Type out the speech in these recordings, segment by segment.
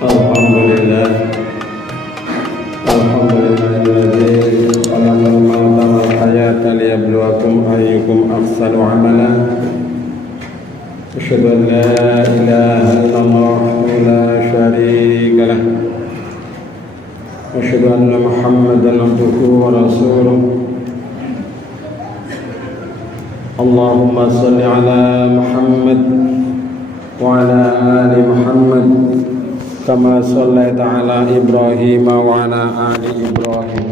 Alhamdulillah Alhamdulillahilladzi khalaqal mauta wal hayata liyabluwakum ayyukum ahsanu amala. Asyhadu an la ilaha illallah wahdahu la syarika lah. Asyhadu anna Muhammadan abduhu wa rasuluh. Allahumma shalli ala Muhammad wa ala ali Muhammad kama shallaita ala Ibrahim wa ala ali Ibrahim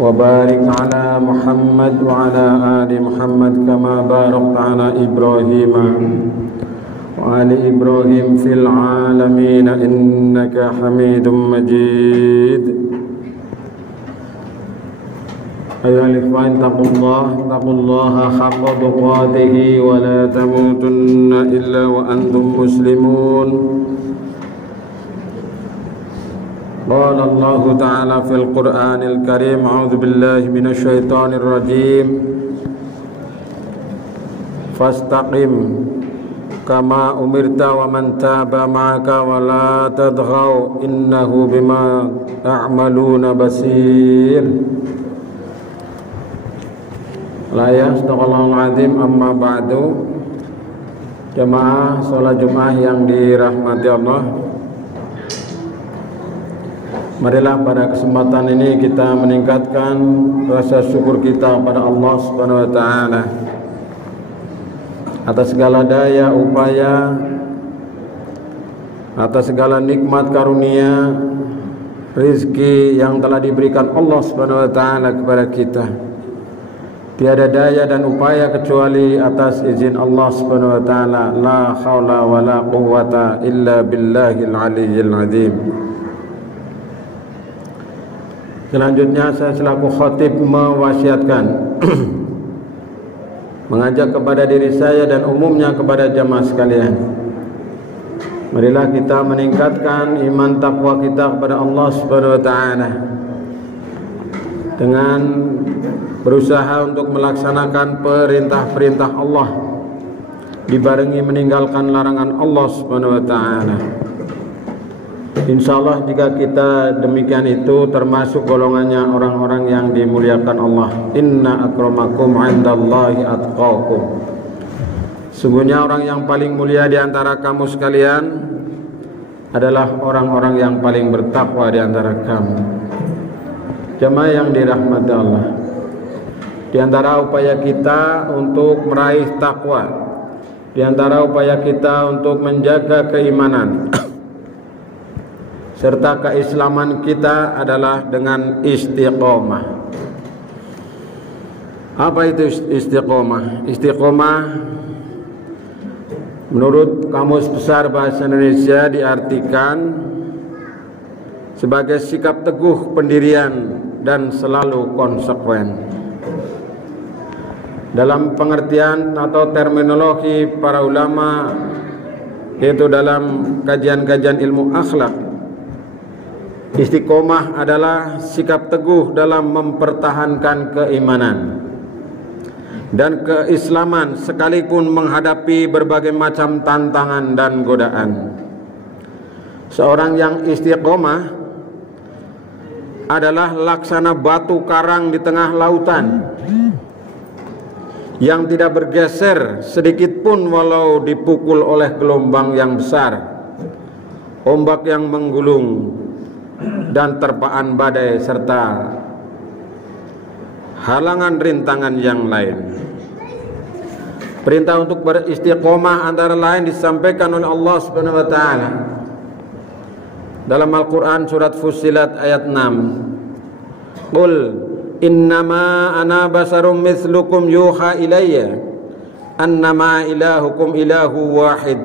wa barik ala Muhammad wa ala ali Muhammad kama barakta ala Ibrahim wa ali Ibrahim fil alamin innaka Hamidum Majid. Ayyuhal ikhwan taqullaha haqqa tuqatih wa la tamutunna illa wa antum muslimun. Qala Allah Ta'ala fil Qur'anil Karim, a'udzu billahi minasy syaithanir rajim. Fastaqim kama umirta wa man taba ma'aka wa la tadghaw innahu bima ta'maluna basir. La yastaqallahul azim, amma ba'du. Jamaah salat Jumat yang dirahmati Allah, marilah pada kesempatan ini kita meningkatkan rasa syukur kita pada Allah Subhanahu wa taala atas segala daya upaya, atas segala nikmat karunia rezeki yang telah diberikan Allah Subhanahu wa taala kepada kita. Tiada daya dan upaya kecuali atas izin Allah Subhanahu wa taala. La haula wala quwwata illa billahil aliyyil azim. Selanjutnya saya selaku khatib mewasiatkan mengajak kepada diri saya dan umumnya kepada jamaah sekalian, marilah kita meningkatkan iman takwa kita kepada Allah Subhanahu wa taala dengan berusaha untuk melaksanakan perintah-perintah Allah, dibarengi meninggalkan larangan Allah Subhanahu wa taala. Insyaallah jika kita demikian itu termasuk golongannya orang-orang yang dimuliakan Allah. Inna akramakum 'indallahi atqakum. Sungguhnya orang yang paling mulia di antara kamu sekalian adalah orang-orang yang paling bertakwa di antara kamu. Jemaah yang dirahmati Allah, di antara upaya kita untuk meraih takwa, di antara upaya kita untuk menjaga keimanan serta keislaman kita adalah dengan istiqomah. Apa itu istiqomah? Istiqomah menurut Kamus Besar Bahasa Indonesia diartikan sebagai sikap teguh pendirian dan selalu konsekuen. Dalam pengertian atau terminologi para ulama, yaitu dalam kajian-kajian ilmu akhlak, istiqomah adalah sikap teguh dalam mempertahankan keimanan dan keislaman sekalipun menghadapi berbagai macam tantangan dan godaan. Seorang yang istiqomah adalah laksana batu karang di tengah lautan yang tidak bergeser sedikit pun walau dipukul oleh gelombang yang besar, ombak yang menggulung, dan terpaan badai serta halangan rintangan yang lain. Perintah untuk beristiqomah antara lain disampaikan oleh Allah Subhanahu wa taala dalam Al-Qur'an surat Fussilat ayat 6. Qul innama ana basarum mithlukum yuha ilayya annama ilahukum ilahu wahid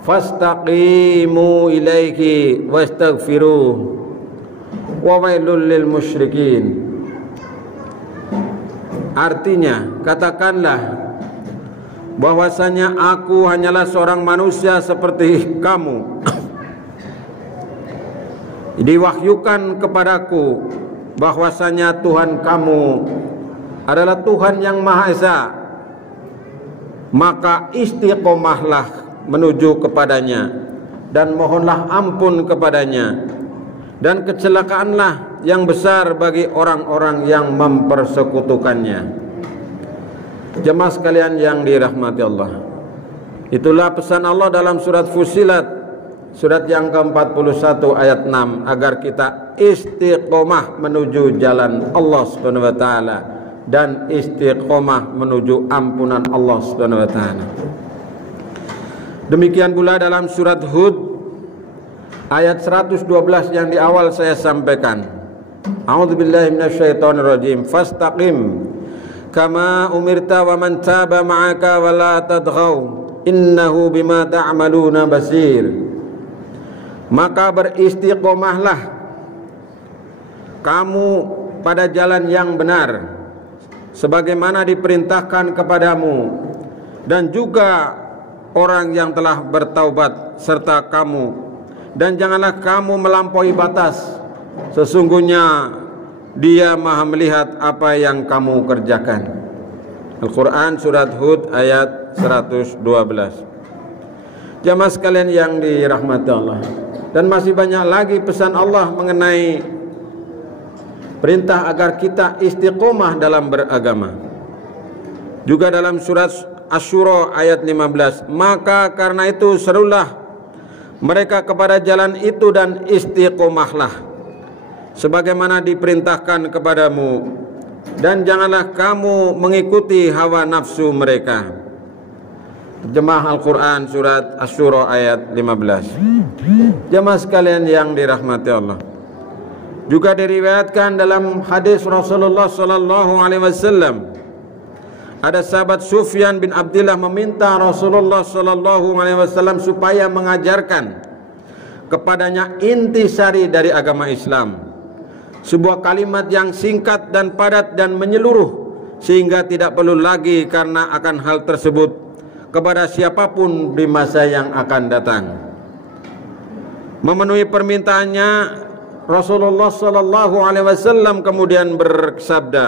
fastaqimu ilaihi wastaghfiruh wa wailul lil musyrikin. Artinya, katakanlah bahwasanya aku hanyalah seorang manusia seperti kamu. Diwahyukan kepadaku bahwasanya Tuhan kamu adalah Tuhan yang Maha Esa, maka istiqomahlah menuju kepadanya dan mohonlah ampun kepadanya, dan kecelakaanlah yang besar bagi orang-orang yang mempersekutukannya. Jemaah sekalian yang dirahmati Allah, itulah pesan Allah dalam surat Fussilat, surat yang ke-41 ayat 6, agar kita istiqomah menuju jalan Allah Subhanahu wa taala dan istiqomah menuju ampunan Allah Subhanahu wa taala. Demikian pula dalam surat Hud ayat 112 yang di awal saya sampaikan. A'udzubillahi minasyaitonirrajim. Fastaqim kama umirta wa man taba ma'aka wa la tadghaw innahu bima ta'maluna basir. Maka beristiqomahlah kamu pada jalan yang benar sebagaimana diperintahkan kepadamu, dan juga orang yang telah bertaubat serta kamu, dan janganlah kamu melampaui batas, sesungguhnya Dia Maha melihat apa yang kamu kerjakan. Al-Quran surat Hud ayat 112. Jamaah sekalian yang dirahmati Allah, dan masih banyak lagi pesan Allah mengenai perintah agar kita istiqomah dalam beragama. Juga dalam surat Asy-Syura ayat 15, maka karena itu serulah mereka kepada jalan itu dan istiqomahlah sebagaimana diperintahkan kepadamu, dan janganlah kamu mengikuti hawa nafsu mereka. Jemaah Al-Quran surat Asy-Syura ayat 15. Jemaah sekalian yang dirahmati Allah, juga diriwayatkan dalam hadis Rasulullah sallallahu alaihi wasallam, ada sahabat Sufyan bin Abdullah meminta Rasulullah sallallahu alaihi wasallam supaya mengajarkan kepadanya intisari dari agama Islam, sebuah kalimat yang singkat dan padat dan menyeluruh, sehingga tidak perlu lagi karena akan hal tersebut kepada siapapun di masa yang akan datang. Memenuhi permintaannya, Rasulullah sallallahu alaihi wasallam kemudian bersabda,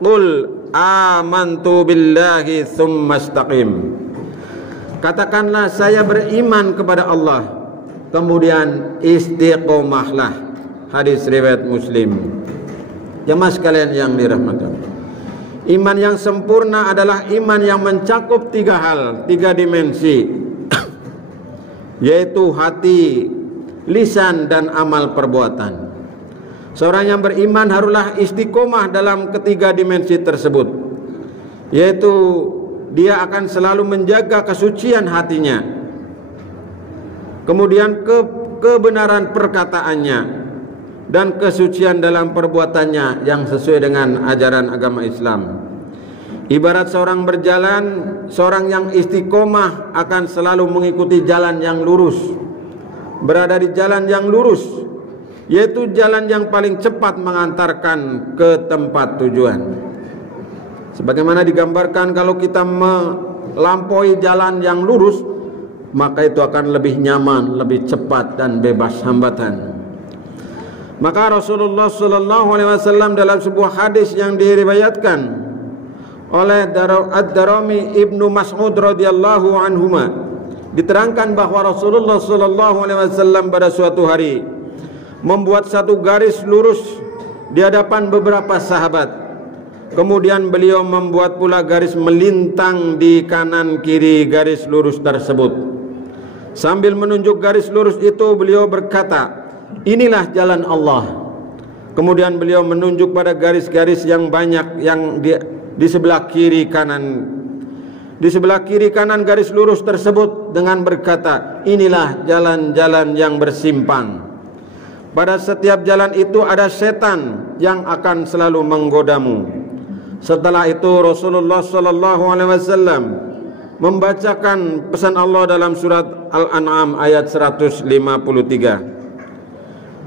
"Qul amantu billahi tsumma istaqim." Katakanlah, saya beriman kepada Allah, kemudian istiqomahlah. Hadis riwayat Muslim. Jemaah sekalian yang dirahmati Allah, iman yang sempurna adalah iman yang mencakup tiga hal, tiga dimensi, yaitu hati, lisan, dan amal perbuatan. Seorang yang beriman haruslah istiqomah dalam ketiga dimensi tersebut, yaitu dia akan selalu menjaga kesucian hatinya, kemudian kebenaran perkataannya, dan kesucian dalam perbuatannya yang sesuai dengan ajaran agama Islam. Ibarat seorang berjalan, seorang yang istiqomah akan selalu mengikuti jalan yang lurus, berada di jalan yang lurus, yaitu jalan yang paling cepat mengantarkan ke tempat tujuan. Sebagaimana digambarkan, kalau kita melampaui jalan yang lurus, maka itu akan lebih nyaman, lebih cepat, dan bebas hambatan. Maka Rasulullah sallallahu alaihi wasallam dalam sebuah hadis yang diriwayatkan oleh Ad-Darimi Ibnu Mas'ud radhiyallahu anhuma, diterangkan bahwa Rasulullah sallallahu alaihi wasallam pada suatu hari membuat satu garis lurus di hadapan beberapa sahabat. Kemudian beliau membuat pula garis melintang di kanan kiri garis lurus tersebut. Sambil menunjuk garis lurus itu, beliau berkata, "Inilah jalan Allah." Kemudian beliau menunjuk pada garis-garis yang banyak yang di sebelah kiri kanan. Di sebelah kiri kanan garis lurus tersebut dengan berkata, "Inilah jalan-jalan yang bersimpang. Pada setiap jalan itu ada setan yang akan selalu menggodamu." Setelah itu Rasulullah sallallahu alaihi wasallam membacakan pesan Allah dalam surat Al-An'am ayat 153.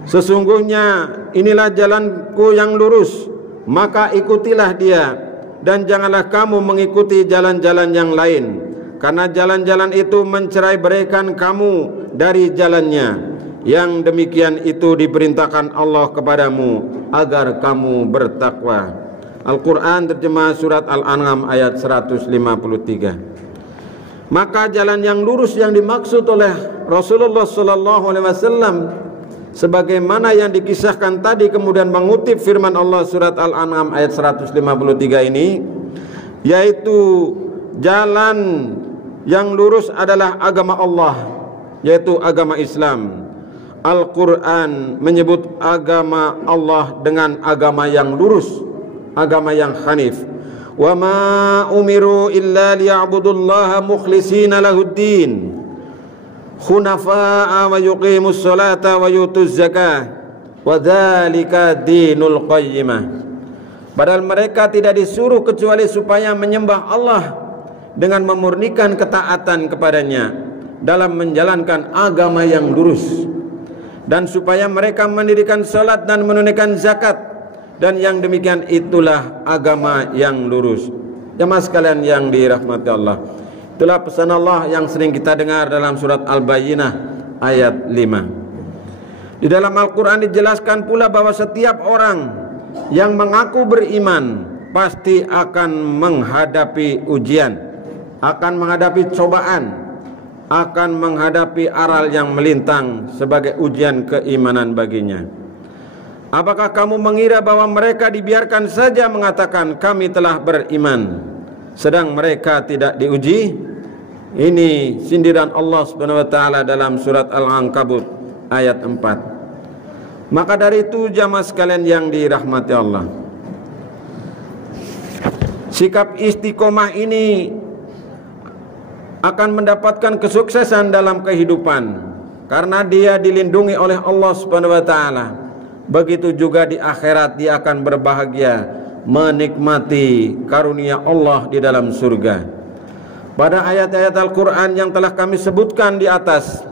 "Sesungguhnya inilah jalanku yang lurus, maka ikutilah dia, dan janganlah kamu mengikuti jalan-jalan yang lain, karena jalan-jalan itu mencerai-beraikan kamu dari jalannya. Yang demikian itu diperintahkan Allah kepadamu agar kamu bertakwa." Al-Quran terjemah surat Al-An'am ayat 153. Maka jalan yang lurus yang dimaksud oleh Rasulullah sallallahu alaihi wasallam sebagaimana yang dikisahkan tadi, kemudian mengutip firman Allah surat Al-An'am ayat 153 ini, yaitu jalan yang lurus adalah agama Allah, yaitu agama Islam. Al-Quran menyebut agama Allah dengan agama yang lurus, agama yang hanif. Wa ma umiru illa liya'budullaha mukhlishina lahuddin khunafa'a wa yuqimus salata wa yutuz zakah wa dzalika dinul qayyimah. Padahal mereka tidak disuruh kecuali supaya menyembah Allah dengan memurnikan ketaatan kepadanya dalam menjalankan agama yang lurus, dan supaya mereka mendirikan salat dan menunaikan zakat, dan yang demikian itulah agama yang lurus. Jemaah sekalian yang dirahmati Allah, itulah pesan Allah yang sering kita dengar dalam surat Al-Bayyinah ayat 5. Di dalam Al-Quran dijelaskan pula bahwa setiap orang yang mengaku beriman pasti akan menghadapi ujian, akan menghadapi cobaan, akan menghadapi aral yang melintang sebagai ujian keimanan baginya. Apakah kamu mengira bahwa mereka dibiarkan saja mengatakan kami telah beriman, sedang mereka tidak diuji? Ini sindiran Allah Subhanahu wa taala dalam surat Al-Ankabut ayat 4. Maka dari itu jamaah sekalian yang dirahmati Allah, sikap istiqomah ini akan mendapatkan kesuksesan dalam kehidupan karena dia dilindungi oleh Allah Subhanahu wa taala. Begitu juga di akhirat dia akan berbahagia menikmati karunia Allah di dalam surga. Pada ayat-ayat Al-Quran yang telah kami sebutkan di atas,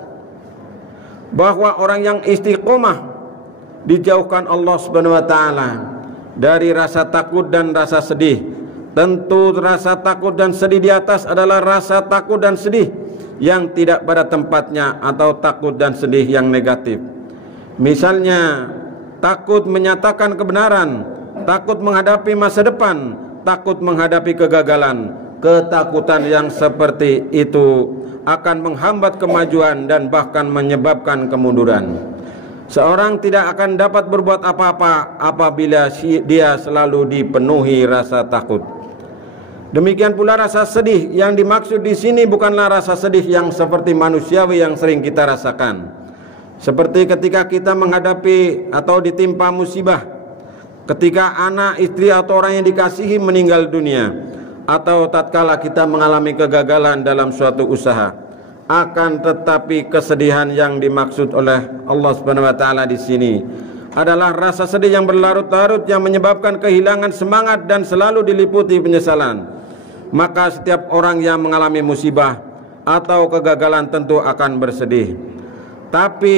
bahwa orang yang istiqomah dijauhkan Allah Subhanahu wa taala dari rasa takut dan rasa sedih. Tentu rasa takut dan sedih di atas adalah rasa takut dan sedih yang tidak pada tempatnya atau takut dan sedih yang negatif. Misalnya takut menyatakan kebenaran, takut menghadapi masa depan, takut menghadapi kegagalan. Ketakutan yang seperti itu akan menghambat kemajuan dan bahkan menyebabkan kemunduran. Seorang tidak akan dapat berbuat apa-apa apabila dia selalu dipenuhi rasa takut. Demikian pula rasa sedih yang dimaksud di sini bukanlah rasa sedih yang seperti manusiawi yang sering kita rasakan, seperti ketika kita menghadapi atau ditimpa musibah, ketika anak, istri atau orang yang dikasihi meninggal dunia, atau tatkala kita mengalami kegagalan dalam suatu usaha. Akan tetapi kesedihan yang dimaksud oleh Allah Subhanahu wa taala di sini adalah rasa sedih yang berlarut-larut yang menyebabkan kehilangan semangat dan selalu diliputi penyesalan. Maka setiap orang yang mengalami musibah atau kegagalan tentu akan bersedih. Tapi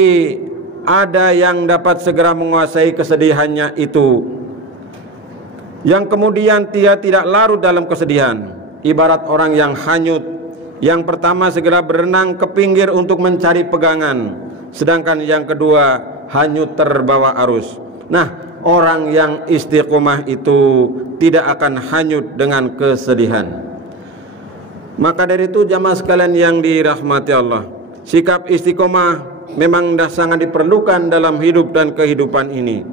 ada yang dapat segera menguasai kesedihannya itu, yang kemudian dia tidak larut dalam kesedihan. Ibarat orang yang hanyut, yang pertama segera berenang ke pinggir untuk mencari pegangan, sedangkan yang kedua hanyut terbawa arus. Nah, orang yang istiqomah itu tidak akan hanyut dengan kesedihan. Maka dari itu jamaah sekalian yang dirahmati Allah, sikap istiqomah memang sangat diperlukan dalam hidup dan kehidupan ini.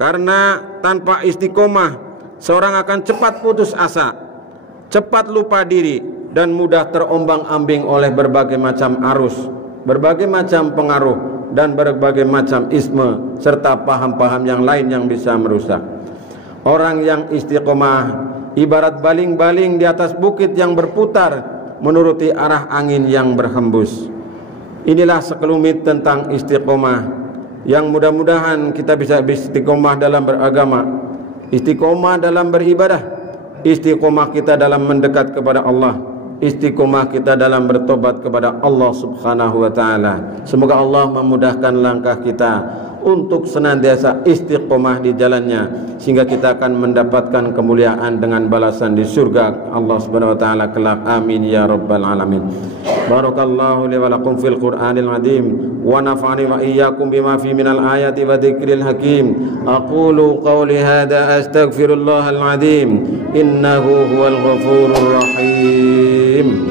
Karena tanpa istiqomah seorang akan cepat putus asa, cepat lupa diri, dan mudah terombang-ambing oleh berbagai macam arus, berbagai macam pengaruh, dan berbagai macam isme serta paham-paham yang lain yang bisa merusak. Orang yang istiqomah ibarat baling-baling di atas bukit yang berputar menuruti arah angin yang berhembus. Inilah sekelumit tentang istiqomah yang mudah-mudahan kita bisa istiqomah dalam beragama, istiqomah dalam beribadah, istiqomah kita dalam mendekat kepada Allah, istiqomah kita dalam bertobat kepada Allah Subhanahu wa taala. Semoga Allah memudahkan langkah kita untuk senantiasa istiqomah di jalannya, sehingga kita akan mendapatkan kemuliaan dengan balasan di surga Allah Subhanahu wa taala kelak. Amin ya rabbal alamin. Barakallahu li wa lakum fil Qur'anil azim wa nafa'ani wa iyyakum bima fi minal ayati wa dzikril hakim. Aqulu qawli hadza astaghfirullahal azim innahu huwal ghafurur rahim.